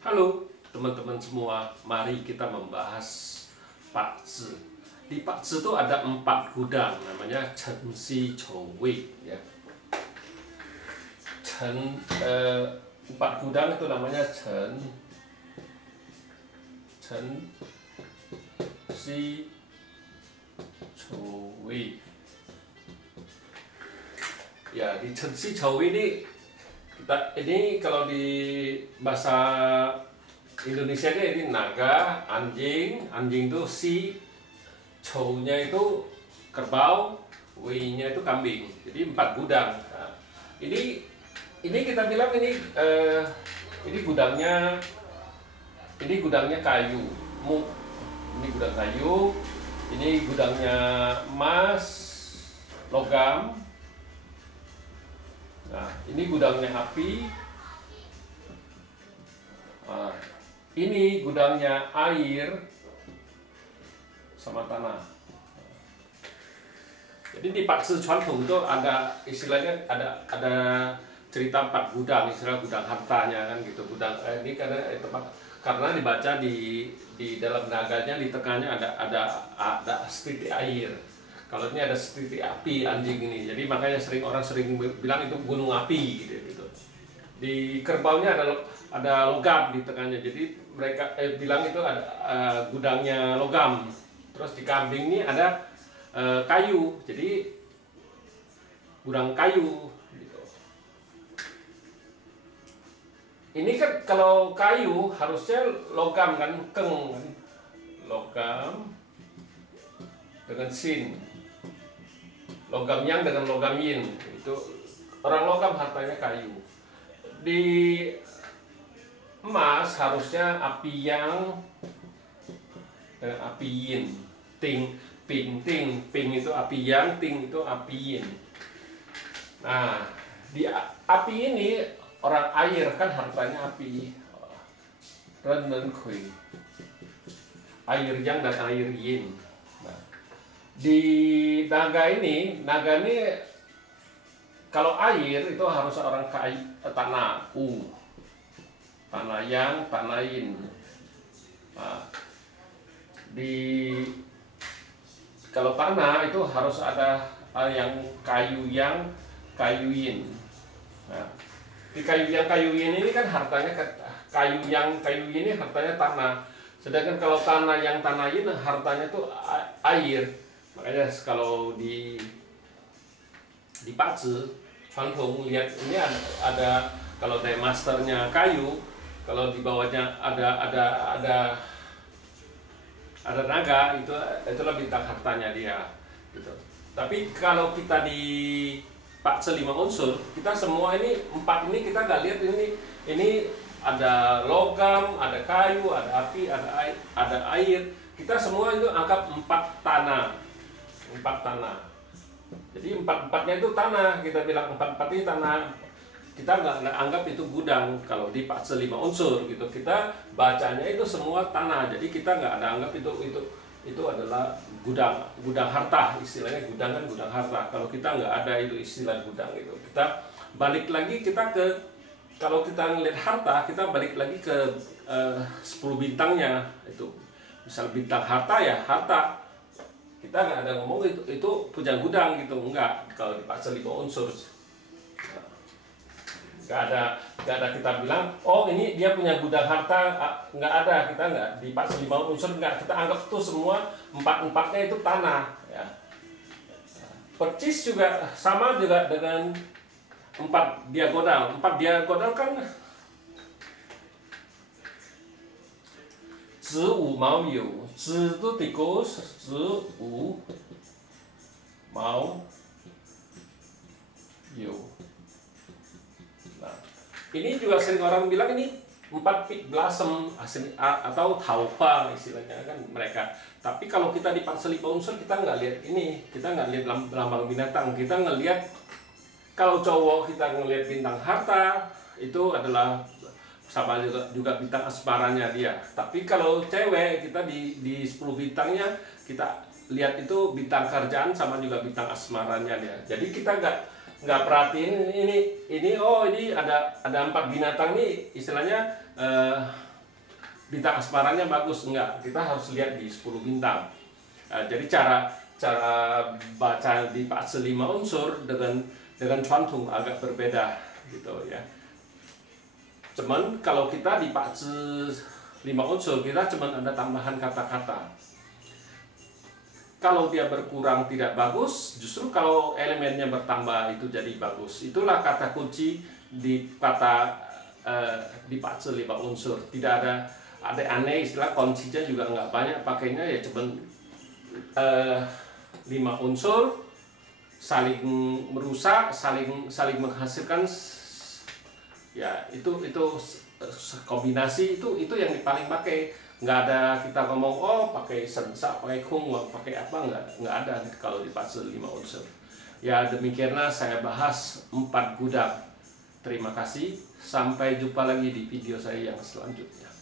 Halo teman-teman semua, mari kita membahas Pak Zi. Di Pak Zi itu ada 4 gudang, namanya Chen Si Chou Wei ya. 4 gudang itu namanya Chen Si Chou Wei. Ya, di Chen Si Chou Wei ini kalau di bahasa Indonesia ini naga, anjing itu si, chow-nya itu kerbau, wei-nya itu kambing. Jadi 4 gudang. Nah, ini kita bilang ini gudangnya kayu, ini gudang kayu, ini gudangnya emas, logam. Nah, ini gudangnya api. Nah, ini gudangnya air sama tanah. Jadi di Pak Zi Chuantong itu ada istilahnya ada cerita 4 gudang, istilah gudang hartanya kan gitu. Gudang ini karena dibaca di dalam naganya ditekannya ada setitik air. Kalau ini ada setitik api anjing ini, jadi makanya orang sering bilang itu gunung api gitu. Di kerbaunya ada logam di tengahnya, jadi mereka bilang itu ada gudangnya logam. Terus di kambing ini ada kayu, jadi gudang kayu. Gitu. Ini kan kalau kayu harusnya logam kan, keng kan, logam dengan sin. Logam yang dengan logam yin, itu orang logam hartanya kayu. Di emas harusnya api yang dengan api yin, ping itu api yang, ting itu api yin. Nah, di api ini orang air kan hartanya api, ren dan kui, air yang dan air yin. Di naga ini kalau air itu harus orang tanah tanah yang, tanah yin. Nah, kalau tanah itu harus ada yang kayu yang, kayu yin. Nah, di kayu yang, kayu yin ini kan hartanya kayu yang, kayu yin ini hartanya tanah. Sedangkan kalau tanah yang, tanah yin hartanya itu air. Makanya kalau di Pak Zi Chuantong lihat ini ada kalau dari masternya kayu, kalau di bawahnya ada naga, itulah bintang hartanya dia gitu. Tapi kalau kita di Pak Zi 5 unsur, kita semua ini 4 ini kita nggak lihat ini ada logam, ada kayu, ada api, ada air. Kita semua itu anggap 4 tanah. 4 tanah. Jadi 4-4-nya itu tanah. Kita bilang 4-4 ini tanah. Kita nggak anggap itu gudang. Kalau di Pak Zi 5 unsur gitu, kita bacanya itu semua tanah. Jadi kita nggak ada anggap itu adalah gudang harta. Istilahnya gudang kan gudang harta. Kalau kita nggak ada itu istilah gudang itu. Kita balik lagi kalau kita ngelihat harta, kita balik lagi ke 10 bintangnya itu. Misal bintang harta ya harta. Kita nggak ada ngomong itu punya gudang gitu, enggak. Kalau di Pak Zi 5 unsur nggak ada kita bilang oh ini dia punya gudang harta, nggak ada. Kita nggak di Pak Zi 5 unsur, nggak. Kita anggap itu semua 4-4-nya itu tanah ya. Percis juga sama juga dengan 4 diagonal. 4 diagonal kan 子午卯酉，子itu tikus, 子午卯酉. Nah, ini juga sering orang bilang ini 4 pit blossom atau taufa istilahnya kan mereka. Tapi kalau kita di Pak Zi 5 unsur kita nggak lihat ini, kita nggak lihat lambang binatang, kita ngelihat kalau cowok kita ngelihat bintang harta itu adalah sama juga bintang asmaranya dia. Tapi kalau cewek kita di 10 bintangnya kita lihat itu bintang kerjaan sama juga bintang asmaranya dia. Jadi kita nggak perhatiin ini oh ini ada 4 binatang nih istilahnya bintang asmaranya bagus, enggak, kita harus lihat di 10 bintang. Jadi cara baca di Pakse 5 unsur dengan Chuantung agak berbeda gitu ya. Cuman kalau kita di Pakse 5 unsur kita cuman ada tambahan kata-kata. Kalau dia berkurang tidak bagus, justru kalau elemennya bertambah itu jadi bagus. Itulah kata kunci di di Pakse 5 unsur. Tidak ada aneh, istilah kuncinya juga nggak banyak pakainya, ya cuman 5 unsur saling merusak, saling menghasilkan, ya itu kombinasi itu yang paling pakai. Nggak ada kita ngomong oh pakai sensa, pakai kung, pakai apa, nggak ada kalau di Pakse 5 unsur. Ya demikianlah saya bahas 4 gudang. Terima kasih, sampai jumpa lagi di video saya yang selanjutnya.